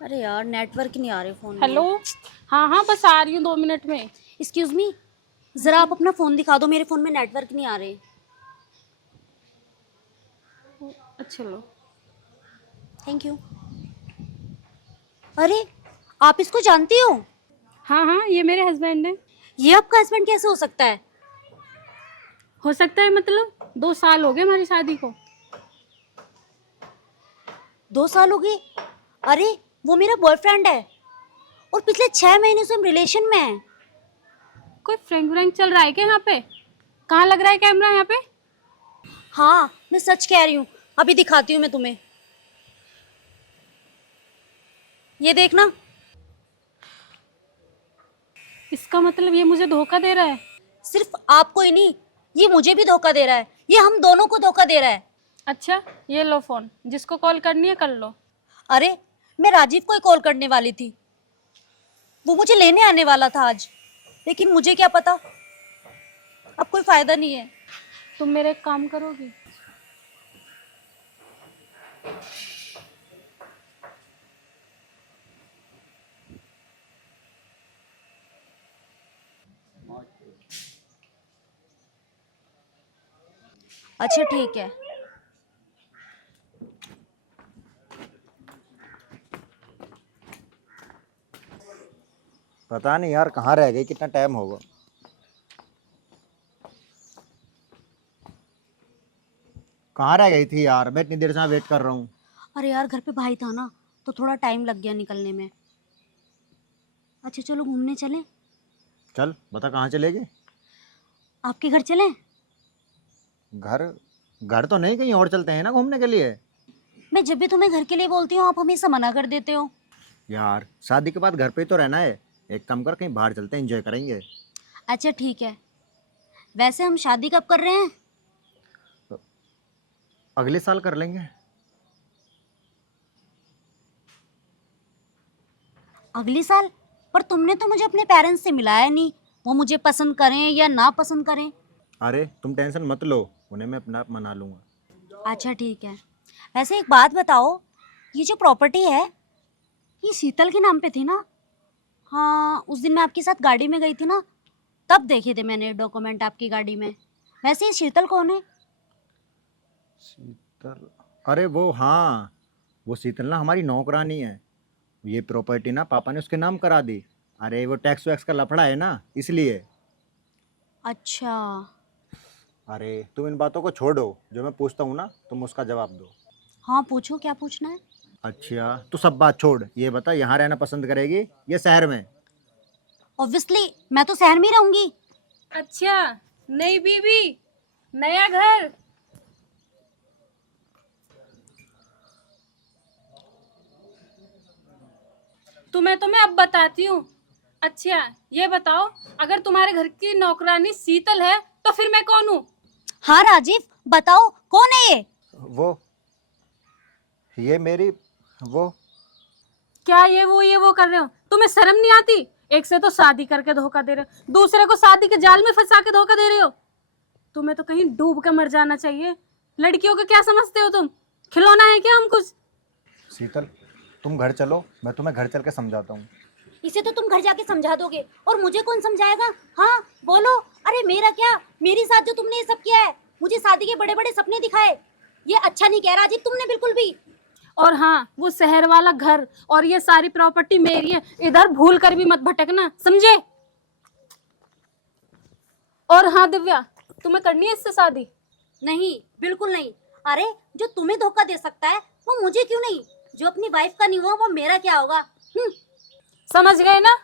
अरे यार नेटवर्क नहीं आ रहे फोन हेलो। में। हाँ हाँ, बस आ रही हूँ 2 मिनट में। एक्सक्यूज मी, जरा आप अपना फोन दिखा दो, मेरे फोन में नेटवर्क नहीं आ रहे। अच्छा लो। Thank you. अरे, आप इसको जानती हो? हाँ हाँ, ये मेरे हस्बैंड है। ये आपका हस्बैंड कैसे हो सकता है? हो सकता है मतलब 2 साल हो गए हमारी शादी को। 2 साल हो गए? अरे, वो मेरा बॉयफ्रेंड है और पिछले 6 महीने से हम रिलेशन में हैं। कोई फ्रैंक व्रैंक चल रहा है क्या यहाँ पे? कहाँ लग रहा है कैमरा यहाँ पे? हाँ, मैं सच कह रही हूँ। अभी दिखाती हूँ मैं तुम्हें। ये देखना। इसका मतलब ये मुझे धोखा दे रहा है। सिर्फ आपको ही नहीं, ये मुझे भी धोखा दे रहा है। ये हम दोनों को धोखा दे रहा है। अच्छा, ये लो फोन, जिसको कॉल करनी है कर लो। अरे, मैं राजीव को ही कॉल करने वाली थी। वो मुझे लेने आने वाला था आज, लेकिन मुझे क्या पता। अब कोई फायदा नहीं है। तुम मेरे एक काम करोगी? अच्छा ठीक है। पता नहीं यार कहाँ रह गई, कितना टाइम होगा। कहाँ रह गई थी यार, मैं इतनी देर से यहाँ वेट कर रहा हूँ। अरे यार, घर पे भाई था ना, तो थोड़ा टाइम लग गया निकलने में। अच्छा चलो घूमने चलें। चल बता कहाँ चलेगी। आपके घर चलें? घर? घर तो नहीं, कहीं और चलते हैं ना घूमने के लिए। मैं जब भी तुम्हें घर के लिए बोलती हूँ, आप हमेशा मना कर देते हो। यार शादी के बाद घर पे ही तो रहना है। एक काम कर, कहीं बाहर चलते हैं, एंजॉय करेंगे। अच्छा ठीक है। वैसे हम शादी कब कर रहे हैं? अगले साल कर लेंगे। अगले साल? पर तुमने तो मुझे अपने पेरेंट्स से मिलाया नहीं, वो मुझे पसंद करें या ना पसंद करें। अरे तुम टेंशन मत लो, उन्हें मैं अपना आप मना लूँगा। अच्छा ठीक है। वैसे एक बात बताओ, ये जो प्रॉपर्टी है, ये शीतल के नाम पे थी ना? हाँ, उस दिन मैं आपके साथ गाड़ी में गई थी ना, तब देखे थे मैंने डॉक्यूमेंट आपकी गाड़ी में। वैसे ये शीतल कौन है? शीतल? अरे वो, हाँ, वो शीतल ना हमारी नौकरानी है। ये प्रॉपर्टी ना पापा ने उसके नाम करा दी। अरे वो टैक्स वैक्स का लफड़ा है ना, इसलिए। अच्छा। अरे तुम इन बातों को छोड़ो, जो मैं पूछता हूँ ना तुम उसका जवाब दो। हाँ पूछो, क्या पूछना है? अच्छा तू सब बात छोड़, ये बता यहाँ रहना पसंद करेगी या शहर में। ऑब्वियसली मैं तो शहर में ही रहूंगी। अच्छा, नई बीवी, नया घर। तुम्हें अब बताती हूँ। अच्छा, ये बताओ, अगर तुम्हारे घर की नौकरानी शीतल है तो फिर मैं कौन हूँ? हाँ राजीव, बताओ कौन है ये? वो, ये मेरी, वो। क्या ये वो कर रहे हो? तुम्हें शर्म नहीं आती? एक से तो शादी करके धोखा दे रहे हो, दूसरे को शादी के जाल में फंसा के धोखा दे रहे हो। तुम्हें तो कहीं डूब के मर जाना चाहिए। लड़कियों को क्या समझते हो तुम? खिलौना है क्या हम कुछ? शीतल तुम घर चलो, मैं तुम्हें घर चल के समझाता हूँ। इसे तो तुम घर जाके समझा दोगे, और मुझे कौन समझाएगा? हाँ बोलो। अरे मेरा क्या, मेरी साथ जो तुमने ये सब किया है, मुझे शादी के बड़े बड़े सपने दिखाए, ये अच्छा नहीं कह राजीव तुमने बिल्कुल भी। और हाँ, वो शहर वाला घर और ये सारी प्रॉपर्टी मेरी है, इधर भूल कर भी मत भटकना, समझे? और हाँ दिव्या, तुम्हें करनी है इससे शादी? नहीं, बिल्कुल नहीं। अरे, जो तुम्हें धोखा दे सकता है वो मुझे क्यों नहीं? जो अपनी वाइफ का नहीं हुआ वो मेरा क्या होगा? समझ गए ना?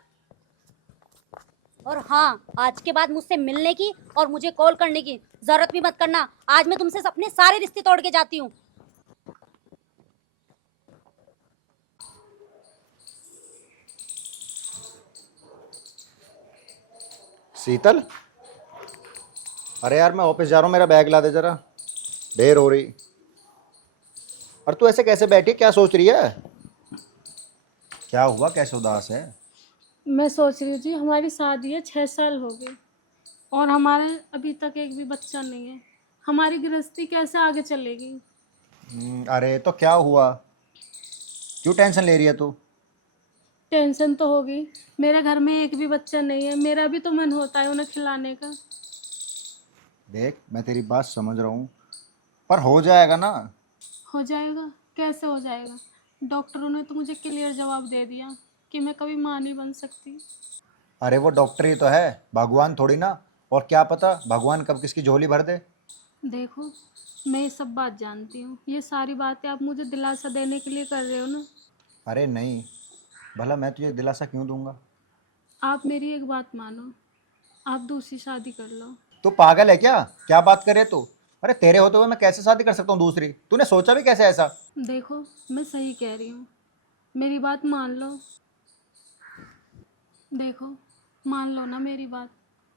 और हाँ, आज के बाद मुझसे मिलने की और मुझे कॉल करने की जरूरत भी मत करना। आज मैं तुमसे अपने सारे रिश्ते तोड़ के जाती हूँ। शीतल, अरे यार मैं ऑफिस जा रहा हूँ, मेरा बैग ला दे जरा, देर हो रही। और तू ऐसे कैसे बैठी, क्या सोच रही है? क्या हुआ, कैसे उदास है? मैं सोच रही थी, हमारी शादी है 6 साल हो गए और हमारे अभी तक एक भी बच्चा नहीं है। हमारी गृहस्थी कैसे आगे चलेगी? अरे तो क्या हुआ, क्यों टेंशन ले रही है तू? टेंशन तो होगी, मेरे घर में एक भी बच्चा नहीं है, मेरा भी तो मन होता है उन्हें खिलाने का। देख मैं तेरी बात समझ रहा हूँ, पर हो जाएगा ना। हो जाएगा? कैसे हो जाएगा? डॉक्टरों ने तो मुझे क्लियर जवाब दे दिया कि मैं कभी माँ नहीं बन सकती। अरे वो डॉक्टर ही तो है, भगवान थोड़ी ना। और क्या पता भगवान कब किसकी झोली भर दे। देखो, मैं ये सब बात जानती हूँ, ये सारी बातें आप मुझे दिलासा देने के लिए कर रहे हो ना। अरे नहीं, भला मैं तुझे दिलासा क्यों दूंगा। आप मेरी एक बात मानो, आप दूसरी शादी कर लो। तू पागल है क्या? क्या बात करे तू? अरे तेरे होते हुए मैं कैसे शादी कर सकता हूँ दूसरी? तूने सोचा भी कैसे ऐसा? देखो, मैं सही कह रही हूँ, मेरी बात मान लो। देखो, मान लो ना मेरी बात,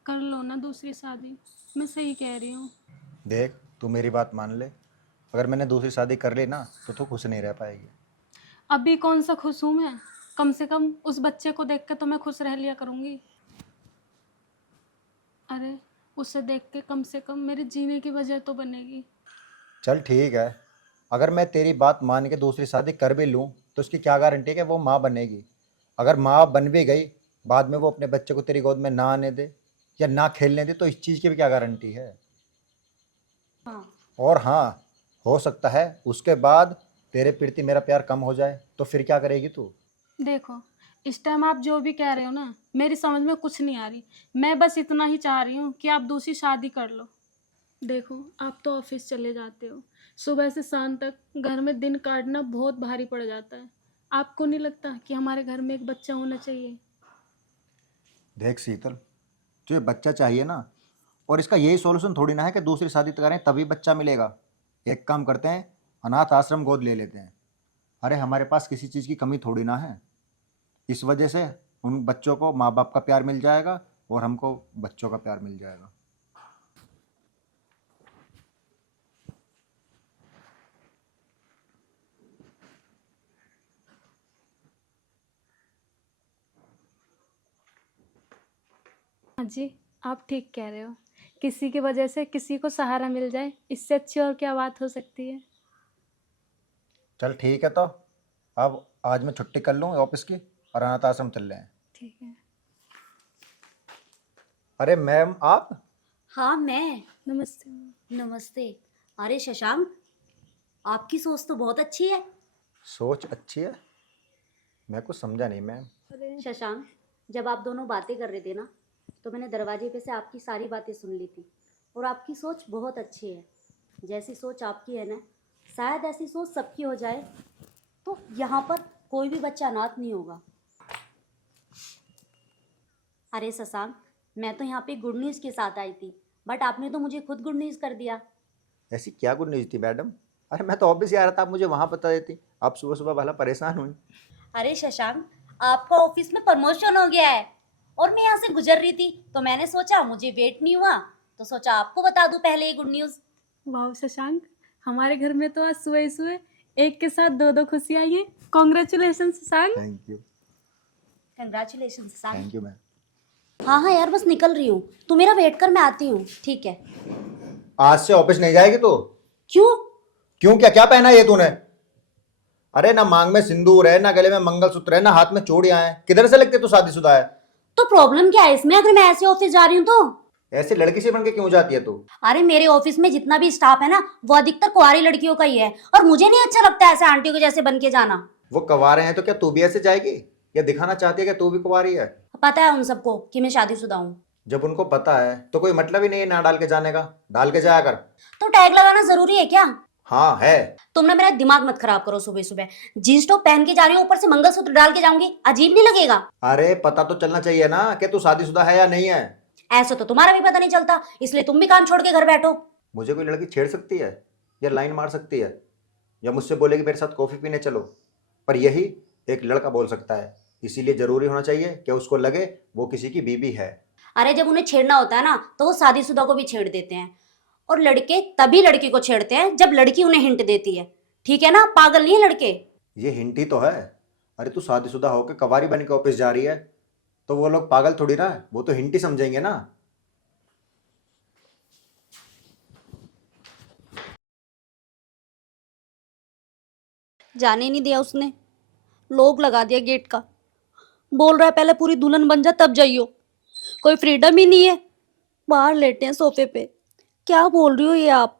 कर लो ना दूसरी शादी, मैं सही कह रही हूँ। देख तू मेरी बात मान ले, अगर मैंने दूसरी शादी कर ली ना तो तू खुश नहीं रह पाएगी। अभी कौन सा खुश हूँ मैं? कम से कम उस बच्चे को देख के तो मैं खुश रह लिया करूँगी। अरे, उसे देख के कम से कम मेरे जीने की वजह तो बनेगी। चल ठीक है, अगर मैं तेरी बात मान के दूसरी शादी कर भी लूँ तो उसकी क्या गारंटी है कि वो माँ बनेगी? अगर माँ बन भी गई, बाद में वो अपने बच्चे को तेरी गोद में ना आने दे या ना खेलने दे, तो इस चीज़ की भी क्या गारंटी है? हाँ। और हाँ, हो सकता है उसके बाद तेरे प्रति मेरा प्यार कम हो जाए, तो फिर क्या करेगी तू? देखो, इस टाइम आप जो भी कह रहे हो ना, मेरी समझ में कुछ नहीं आ रही। मैं बस इतना ही चाह रही हूँ कि आप दूसरी शादी कर लो। देखो, आप तो ऑफिस चले जाते हो, सुबह से शाम तक घर में दिन काटना बहुत भारी पड़ जाता है। आपको नहीं लगता कि हमारे घर में एक बच्चा होना चाहिए? देख शीतल, तुझे बच्चा चाहिए ना, और इसका यही सॉल्यूशन थोड़ी ना है कि दूसरी शादी करें तभी बच्चा मिलेगा। एक काम करते हैं, अनाथ आश्रम गोद ले लेते हैं। अरे हमारे पास किसी चीज़ की कमी थोड़ी ना है। इस वजह से उन बच्चों को माँ बाप का प्यार मिल जाएगा और हमको बच्चों का प्यार मिल जाएगा। हाँ जी, आप ठीक कह रहे हो। किसी की वजह से किसी को सहारा मिल जाए, इससे अच्छी और क्या बात हो सकती है। चल ठीक है, तो अब आज मैं छुट्टी कर लूँ ऑफिस की और अनाथ आश्रम चल रहे हैं। ठीक है। अरे मैम आप? हाँ मैं। नमस्ते। नमस्ते। अरे शशांक, आपकी सोच तो बहुत अच्छी है। सोच अच्छी है? मैं कुछ समझा नहीं मैम। अरे, शशांक, जब आप दोनों बातें कर रहे थे ना, तो मैंने दरवाजे पे से आपकी सारी बातें सुन ली थी। और आपकी सोच बहुत अच्छी है। जैसी सोच आपकी है ना, शायद ऐसी सोच सबकी हो जाए तो यहाँ पर कोई भी बच्चा अनाथ नहीं होगा। अरे शशांक, मैं तो यहाँ पे गुड न्यूज़ के साथ आई थी, बट आपने तो मुझे खुद गुड न्यूज़ कर दिया। ऐसी क्या गुड न्यूज़ थी मैडम? अरे मैं तो ऑफिस ही आ रहा था, आप मुझे वहाँ बता देती। आप सुबह सुबह भला परेशान हुई। अरे शशांक, आपका ऑफिस में प्रमोशन हो गया है। और मैं यहाँ से गुजर रही थी तो मैंने सोचा मुझे वेट नहीं हुआ, तो सोचा आपको बता दूं पहले ये गुड न्यूज़। वाह शशांक, हमारे घर में तो आज सुबह ही सुबह एक के साथ दो दो खुशियाँ आई हैं। Congratulation Shashank. Thank you. Congratulation Shashank. Thank you ma'am. हाँ हाँ यार, बस निकल रही हूँ, तू मेरा वेट कर, मैं आती हूँ, ठीक है? आज से ऑफिस नहीं जाएगी तो? क्यों? क्यों क्या? क्या पहना ये तूने? अरे ना मांग में सिंदूर है, ना गले में मंगलसूत्र है, ना हाथ में चूड़ियां हैं, किधर से लगते तू शादीशुदा है? तो प्रॉब्लम क्या है इसमें, अगर मैं ऐसे ऑफिस जा रही हूँ तो? ऐसी लड़की से बन के क्यों जाती है तू? अरे मेरे ऑफिस में जितना भी स्टाफ है ना, वो अधिकतर कुंवारी लड़कियों का ही है, और मुझे नहीं अच्छा लगता ऐसे आंटियों के जैसे बन के जाना। वो कवारे हैं तो क्या तू भी ऐसे जाएगी, या दिखाना चाहती है कि तू भी कुंवारी है? पता है उन सबको कि मैं शादीशुदा हूँ। जब उनको पता है तो कोई मतलब ही नहीं है ना डाल के जाने का। डाल के जाया कर। तो टैग लगाना जरूरी है क्या? हाँ है। तुम ना मेरा दिमाग मत खराब करो, सुबह सुबह जींस टॉप पहन के जा रही हो, ऊपर से मंगलसूत्र डाल के जाऊंगी, अजीब नहीं लगेगा? अरे पता तो चलना चाहिए ना कि तू शादीशुदा है या नहीं है। ऐसा तो तुम्हारा भी पता नहीं चलता, इसलिए तुम भी काम छोड़ के घर बैठो। मुझे कोई लड़की छेड़ सकती है या लाइन मार सकती है या मुझसे बोलेगी मेरे साथ कॉफी पीने चलो, पर यही एक लड़का बोल सकता है। इसीलिए जरूरी होना चाहिए कि उसको लगे वो किसी की बीबी है। अरे जब उन्हें छेड़ना होता है ना, तो वो शादीशुदा को भी छेड़ देते हैं, और लड़के तभी लड़की को छेड़ते हैं जब लड़की उन्हें हिंट देती है। ठीक है ना, पागल नहीं है लड़के। ये हिंट ही तो है। अरे तू शादीशुदा होकर कवारी बन के ऑफिस जा रही है तो वो लोग पागल थोड़ी ना है, वो तो हिंट ही समझेंगे ना। जाने नहीं दिया उसने, लोग लगा दिया गेट का। बोल रहा है पहले पूरी दुल्हन बन जा तब जाइयो। कोई फ्रीडम ही नहीं है। बाहर लेटे हैं सोफे पे। क्या बोल रही हो ये आप?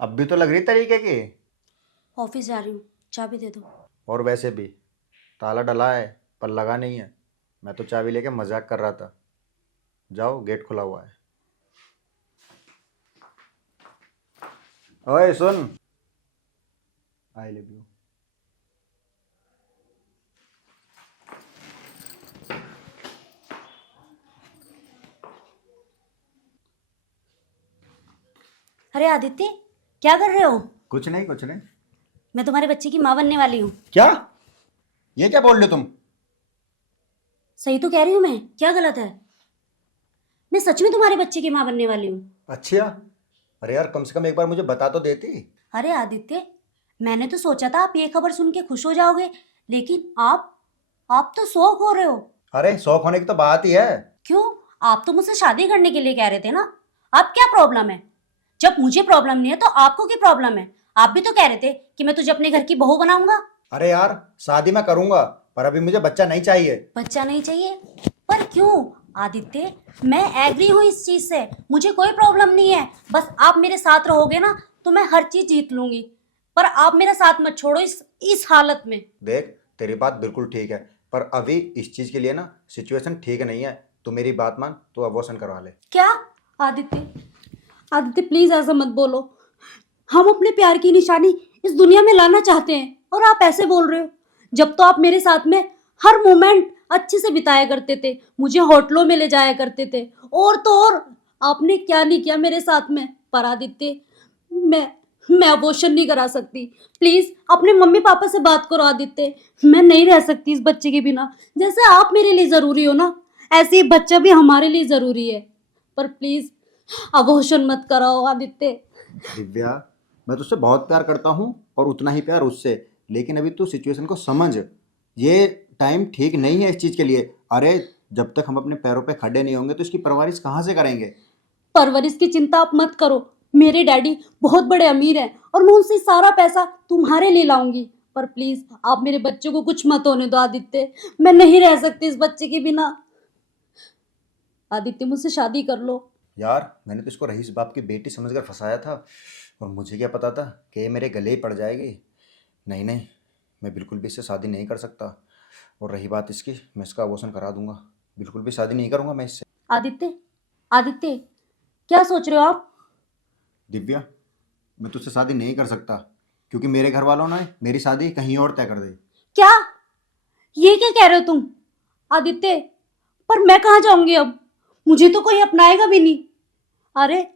अब भी तो लग रही तरीके की। ऑफिस जा रही हूँ, चाबी दे दो। और वैसे भी ताला डला है पर लगा नहीं है। मैं तो चाबी लेके मजाक कर रहा था। जाओ, गेट खुला हुआ है। ओए सुन, आई लव यू। अरे आदित्य, क्या कर रहे हो? कुछ नहीं कुछ नहीं। मैं तुम्हारे बच्चे की माँ बनने वाली हूँ। क्या? ये क्या बोल रहे हो तुम? सही तो कह रही हूँ मैं, क्या गलत है? मैं सच में तुम्हारे बच्चे की माँ बनने वाली हूँ। अच्छा। अरे यार, कम से कम एक बार मुझे बता तो देती। अरे आदित्य, मैंने तो सोचा था आप ये खबर सुन के खुश हो जाओगे, लेकिन आप तो शौक हो रहे हो। अरे शौक होने की तो बात ही है। क्यों? आप तो मुझसे शादी करने के लिए कह रहे थे ना। आप क्या प्रॉब्लम है? जब मुझे प्रॉब्लम नहीं है तो आपको क्या प्रॉब्लम है? आप भी तो कह रहे थे कि मैं तुझे अपने घर की बहू बनाऊंगा। अरे यार, शादी मैं करूंगा पर अभी मुझे बच्चा नहीं चाहिए। बच्चा नहीं चाहिए? पर क्यों आदित्य? मैं एग्री हूँ इस चीज से, मुझे कोई प्रॉब्लम नहीं है। बस आप मेरे साथ रहोगे ना तो मैं हर चीज जीत लूंगी। पर आप मेरा साथ मत छोड़ो इस हालत में। देख, तेरी बात बिल्कुल ठीक है पर अभी इस चीज के लिए ना सिचुएशन ठीक नहीं है। तू मेरी बात मान, तू अबॉर्शन करवा ले। क्या? आदित्य, आदित्य प्लीज ऐसा मत बोलो। हम अपने प्यार की निशानी इस दुनिया में लाना चाहते हैं और आप ऐसे बोल रहे हो। जब तो आप मेरे साथ में हर मोमेंट अच्छे से बिताया करते थे, मुझे होटलों में ले जाया करते थे, और तो और आपने क्या नहीं किया मेरे साथ में। पर आदित्य, मैं अबॉर्शन नहीं करा सकती। प्लीज अपने मम्मी पापा से बात करो आदित्य। मैं नहीं रह सकती इस बच्चे के बिना। जैसे आप मेरे लिए जरूरी हो ना, ऐसे ही बच्चा भी हमारे लिए जरूरी है। पर प्लीज अबॉर्शन मत कराओ आदित्य। दिव्या, मैं तुझसे बहुत प्यार करता हूँ और उतना ही प्यार उससे, लेकिन अभी तू सिचुएशन को समझ। ये टाइम ठीक नहीं है इस चीज़ के लिए। अरे, जब तक हम अपने पैरों पे खड़े नहीं होंगे तो इसकी परवरिश कहाँ से करेंगे? परवरिश की चिंता आप मत करो। मेरे डैडी बहुत बड़े अमीर हैं और मैं उनसे सारा पैसा तुम्हारे लिए लाऊंगी। पर प्लीज आप मेरे बच्चे को कुछ मत होने दो आदित्य। मैं नहीं रह सकती इस बच्चे के बिना। आदित्य मुझसे शादी कर लो। यार, मैंने तो इसको रईस बाप की बेटी समझकर फंसाया था और मुझे क्या पता था कि ये मेरे गले ही पड़ जाएगी। नहीं नहीं, मैं बिल्कुल भी इससे शादी नहीं कर सकता। और रही बात इसकी, मैं इसका अबॉर्शन करा दूंगा। बिल्कुल भी शादी नहीं करूंगा मैं इससे। आदित्य, आदित्य क्या सोच रहे हो आप? दिव्या, मैं तुझसे शादी नहीं कर सकता क्योंकि मेरे घर वालों ने मेरी शादी कहीं और तय कर दी। क्या? ये क्या कह रहे हो तुम आदित्य? पर मैं कहाँ जाऊंगी अब? मुझे तो कोई अपनाएगा भी नहीं। अरे,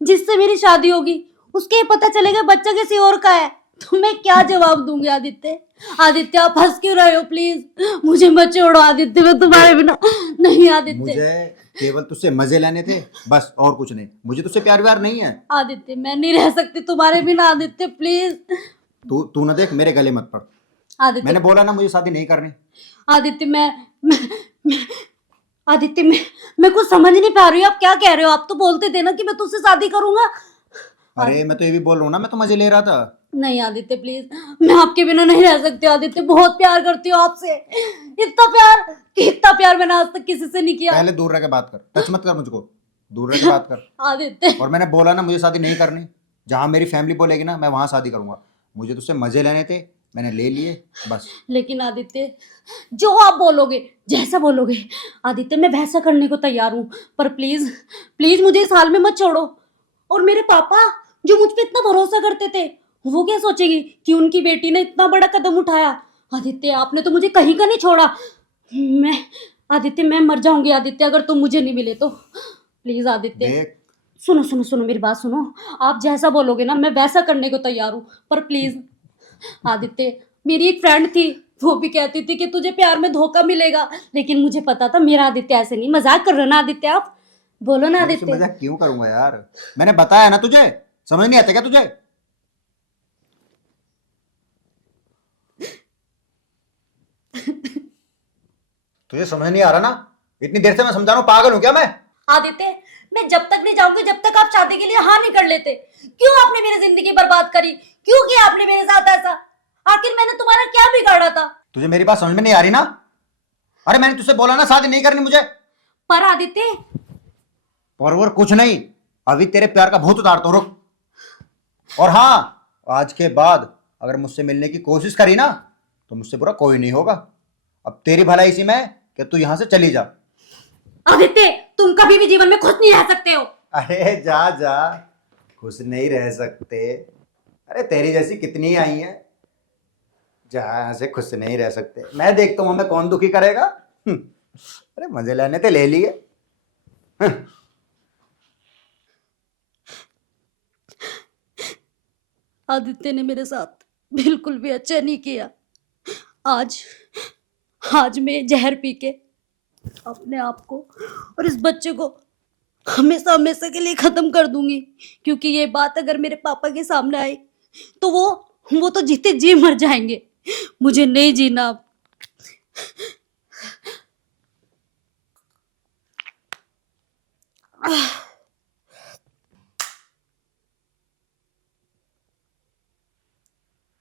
जिससे मेरी शादी होगी उसके ही पता चलेगा बच्चा किसी और का है तो मैं क्या जवाब दूंगी आदित्य? आदित्य आप हंस क्यों रहे हो? प्लीज मुझे मत छोड़ो आदित्य, मैं तुम्हारे बिना नहीं। आदित्य, मुझे केवल तुझसे मजे लेने थे बस, और कुछ नहीं। मुझे तुझसे प्यार व्यार नहीं है। आदित्य मैं नहीं रह सकती तुम्हारे बिना आदित्य, प्लीज। तू तू ना देख, मेरे गले मत पड़। आदित्य, मैंने बोला ना मुझे शादी नहीं करनी। आदित्य मैं आदित्य मैं कुछ समझ नहीं पा रही हूँ। आप क्या कह रहे हो? आप तो बोलते थे ना कि मैं तुझसे शादी करूंगा। अरे, मैं तो ये भी बोल रहा हूँ ना, मैं तो मजे ले रहा था। नहीं आदित्य प्लीज, मैं आपके बिना नहीं रह सकती आदित्य। बहुत प्यार करती हूँ आपसे, इतना प्यार कि इतना प्यार मैंने आज तक किसी से नहीं किया। पहले दूर रह के बात कर, टच मत कर मुझको। दूर रह के बात कर। आदित्य, और मैंने बोला ना मुझे शादी नहीं करनी। जहाँ मेरी फैमिली बोलेगी ना, मैं वहाँ शादी करूंगा। मुझे तुझसे मजे लेने थे, मैंने ले लिए बस। लेकिन आदित्य जो आप बोलोगे, जैसा बोलोगे आदित्य, मैं वैसा करने को तैयार हूँ। पर प्लीज प्लीज मुझे इस हाल में मत छोड़ो। और मेरे पापा जो मुझ पे इतना भरोसा करते थे, वो क्या सोचेगी कि उनकी बेटी ने इतना बड़ा कदम उठाया? आदित्य आपने तो मुझे कहीं का नहीं छोड़ा। मैं आदित्य मैं मर जाऊंगी आदित्य अगर तुम मुझे नहीं मिले तो। प्लीज आदित्य, देख, सुनो सुनो सुनो मेरी बात सुनो। आप जैसा बोलोगे ना मैं वैसा करने को तैयार हूँ। पर प्लीज आदित्य, मेरी एक फ्रेंड थी, वो भी कहती थी कि तुझे प्यार में धोखा मिलेगा, लेकिन मुझे पता था मेरा आदित्य ऐसे नहीं। मजाक कर रहे हो ना आदित्य आप? बोलो ना मैं तुझसे आदित्य। मजाक क्यों करूंगा यार? मैंने बताया ना तुझे, समझ नहीं आता क्या तुझे? तुझे समझ नहीं आ रहा ना? इतनी देर से मैं समझा रहा हूँ, पागल हूँ क्या मैं? आदित्य मैं जब तक नहीं जाऊंगी जब तक आप शादी के लिए हाँ नहीं कर लेते। क्यों आपने मेरी जिंदगी बर्बाद करी? क्यों किया आपने मेरे साथ ऐसा? आखिर मैंने तुम्हारा क्या बिगाड़ा था? तुझे मेरी बात समझ में नहीं आ रही ना? अरे मैंने तुझसे बोला ना शादी नहीं करनी मुझे। पर आदित्य, और कुछ नहीं, अभी तेरे प्यार का भूत उतार तो रुक। और हाँ, आज के बाद अगर मुझसे मिलने की कोशिश करी ना तो मुझसे बुरा कोई नहीं होगा। अब तेरी भलाई इसी में है कि तू यहां से चली जा। आदित्य, तुम कभी भी जीवन में खुश नहीं रह सकते हो। अरे जा जा, खुश नहीं रह सकते? अरे तेरी जैसी कितनी आई हैं, जहां से खुश नहीं रह सकते। मैं देखता हूं हमें कौन दुखी करेगा। अरे मजे लेने ते ले लिए। आदित्य ने मेरे साथ बिल्कुल भी अच्छा नहीं किया। आज आज मैं जहर पी के अपने आप को और इस बच्चे को हमेशा हमेशा के लिए खत्म कर दूंगी, क्योंकि ये बात अगर मेरे पापा के सामने आई तो वो तो जीते जी मर जाएंगे। मुझे नहीं जीना अब।